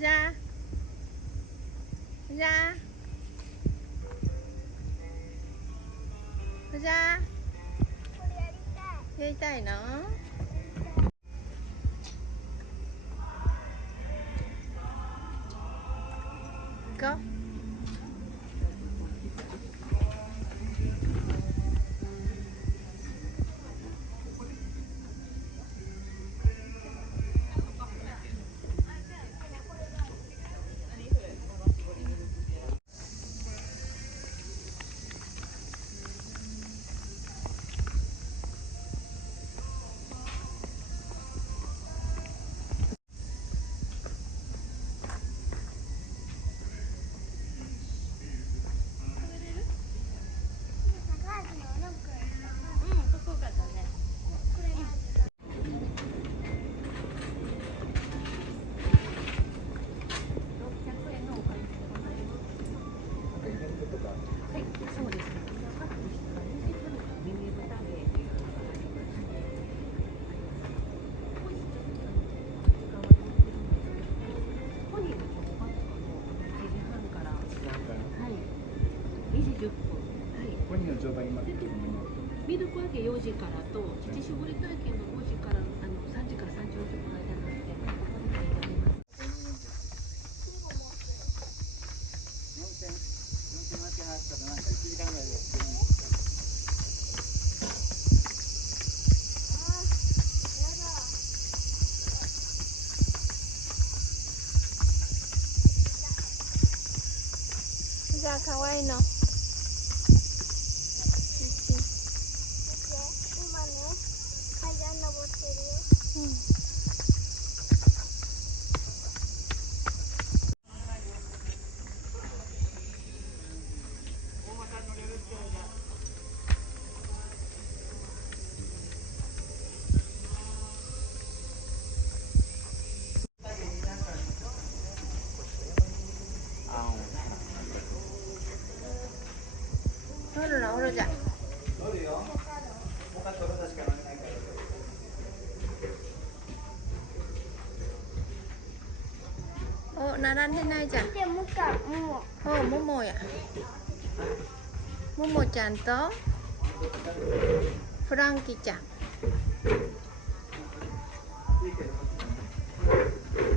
じゃじゃじゃこれやりたい。やりたいの？行こう。ポニーの乗馬今出てるのミルク揚げ4時からと乳搾り体験が5時から3時から3時40分の間なので、4.4待ちがあったらなんか1時間ぐらいでやってるんですじゃあかわいいの。今ね、階段登ってるよ。乗るのおるじゃん。乗るよ。他取るのしか乗れないから。お、並んでないじゃん。見て、もか、もお、ももや。ももちゃんとフランキーちゃん。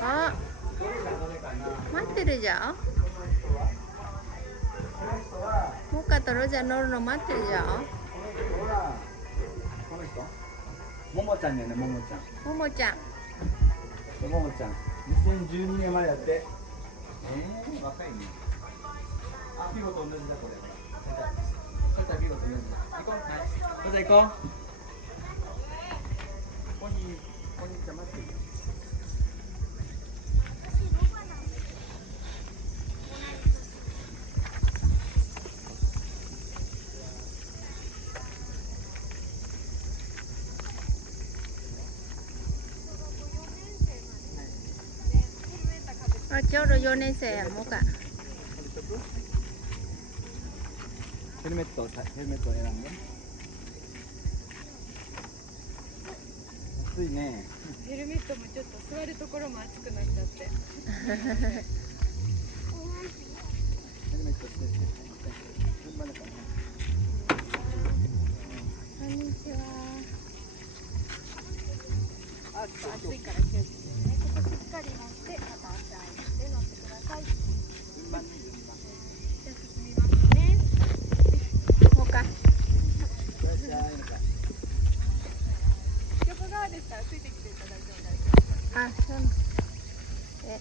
あ、待ってるじゃん。もかとロジャー乗るの待ってるじゃん。この人ももちゃんね、ももちゃん。ももちゃん。ももちゃん。2012年までやって。若いね。あ、ピゴと同じだこれ。それとピゴと同じだ。行こう。はい。それじゃ行こう。ポニーちゃん待ってるよ。あ、ちょうど4年生やもか。ヘルメットを選んで。暑いね。ヘルメットもちょっと座るところも暑くなっちゃって。ヘルメットして。こんにちは。暑いから気をつけてね。ここしっかり持って片足上げて乗ってください。順番ね、順番。じゃあ進みますね。もか。横側でしたらついてきていただいても大丈夫です。あ、そう。え。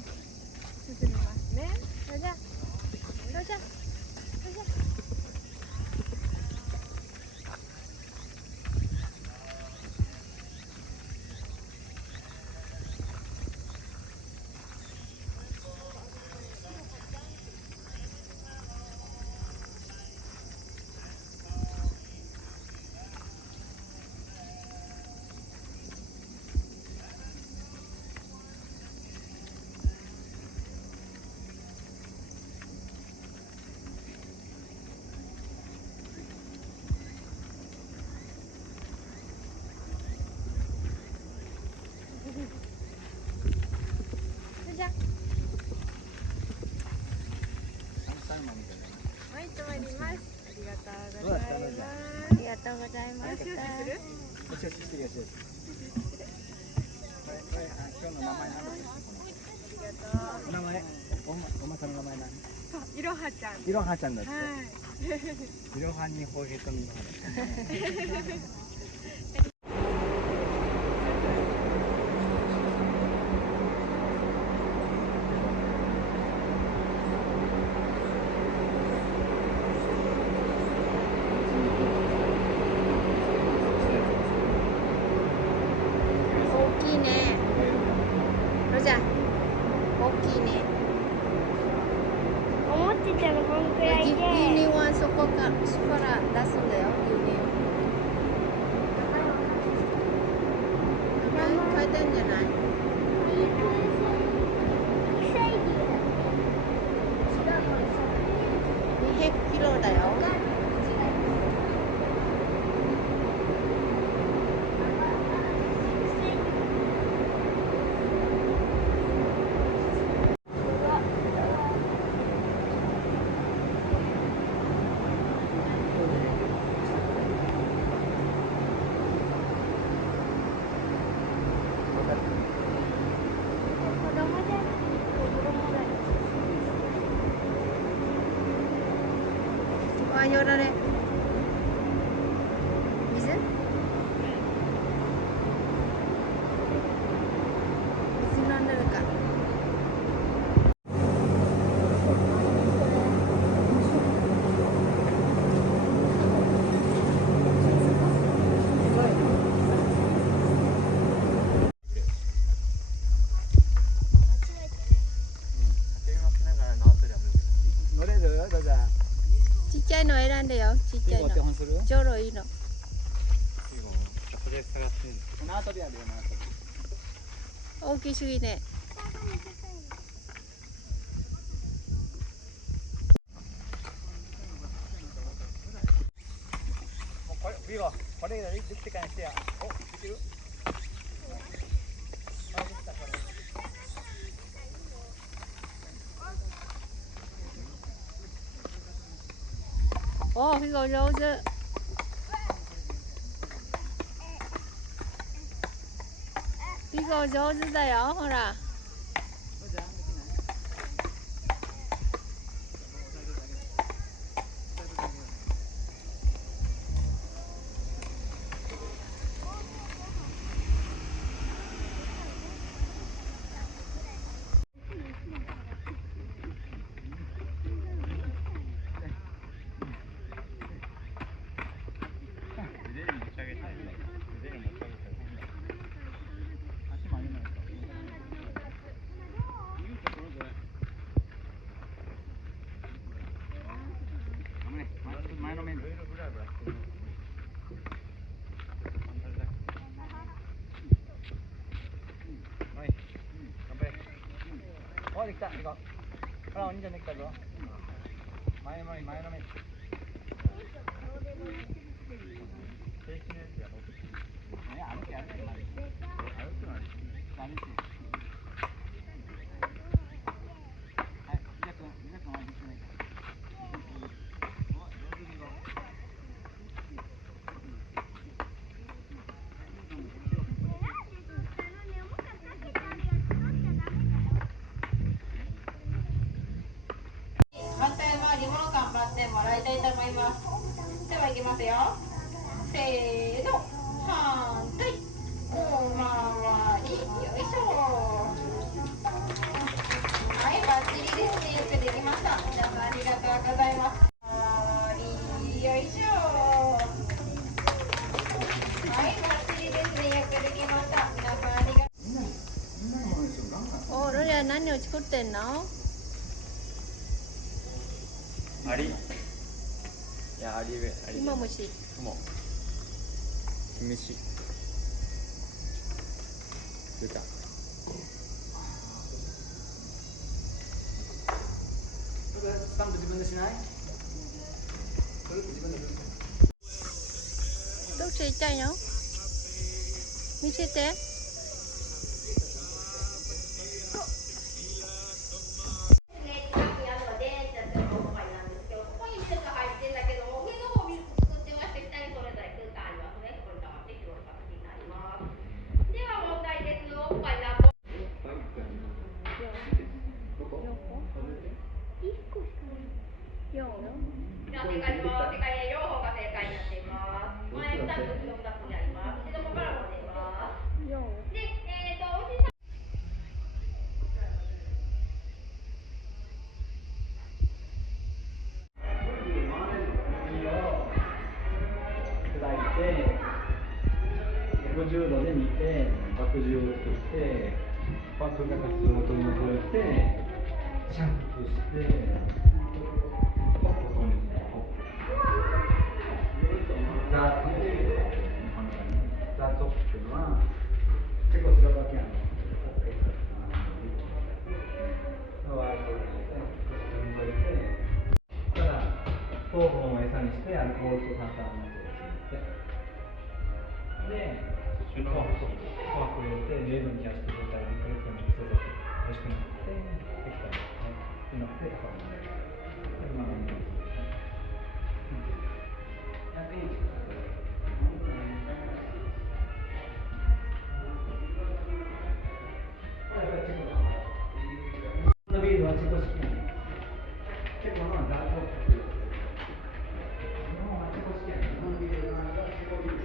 進みますね。それじゃそれじゃそれじゃはい、止まります。ありがとうございます。ありがとうございました。よしよししてるよしよし。これ今日の名前なんですか？お名前おまさんの名前何？そう、いろはちゃん。いろはちゃんだって。はい。いろはにほげとみのはだって。大きいね。ロジャー、大きいね。思ってたのこんくらいで。牛乳はそこから出すんだよ、牛乳。名前書いてんじゃない？200キロだよ。わ、よられ。水？水飲んでるか。乗れる？どうだ？ちっちゃいの選んでよ。ちっちゃいの。手本する？ちょろいいの。縄跳びあるよ、縄跳び。大きすぎね。もうこれ、ビゴ、これできてからにしてや。お、できる？あ、できた、これ。お、フィゴ上手。フィゴ上手だよ、ほら。前の面で。はい、頑張れ。お、できた、行こう。ほら、お兄ちゃんできたぞ。前の面。正式なやつやろう。歩け、まず。歩くのは歩いて。はい、リザ君はできないから。お、上手に行こう。反対回りも頑張ってもらいたいと思います。では行きますよ。せーの、反対、お回り、よいしょ。バッチリですね。よくできました。皆さんありがとうございます。よいしょ。はい、バッチリですね。よくできました。皆さんありがとう。お、ロリア何を作ってんの？アリ。いや、アリ上。クモムシ。雲。虫。出た。スタンプ自分でしない？それって自分でする？どうして痛いの？見せて。150度で煮て、麦汁を作って、バックが活動を取り除いて、シャンプーして、ザートっていうのは、結構スロバキアのワールドで除いて、ただ、糖分を餌にしてアルコールと炭酸を混ぜて、で、フォークを入れて、十分に冷やして状態で、これからミックスさせて、美味しくなって、できたら、ってなって、これまあ、ビールはチェコ式やね。チェコのザートっていう。日本はチェコ式やね。日本ビールの味はチェコビール。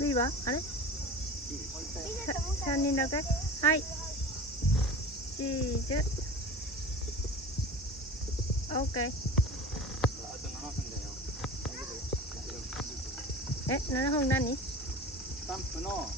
いいわ、あれ3人だけ。はい、チーズ OK。 7分何？スタンプの